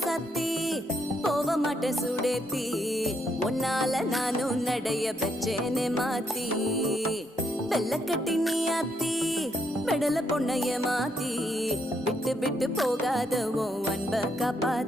ராசாத்தி போக மாட்டேன் சுடேத்தி உன்னால நானும் நடைய பெற்றேனே மாத்தி வெள்ள கட்டி நீ ஆத்தி பெடல பொண்ணைய மாத்தி விட்டு விட்டு போகாத உன் அன்ப காப்பாத்தி